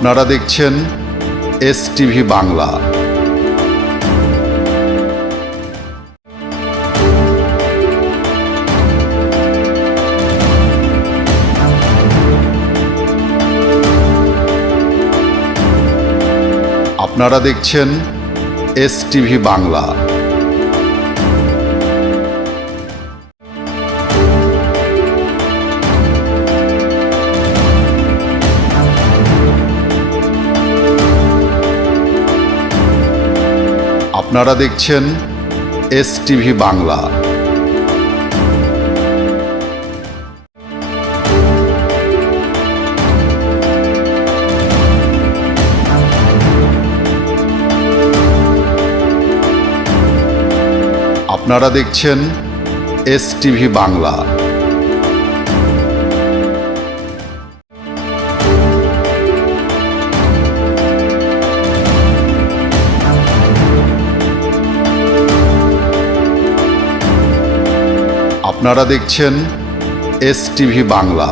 আপনারা দেখছেন এসটিভি বাংলা। আপনারা দেখছেন এসটিভি বাংলা। আপনারা দেখছেন এসটিভি বাংলা। আপনারা দেখছেন এসটিভি বাংলা। আপনারা দেখছেন এসটিভি বাংলা।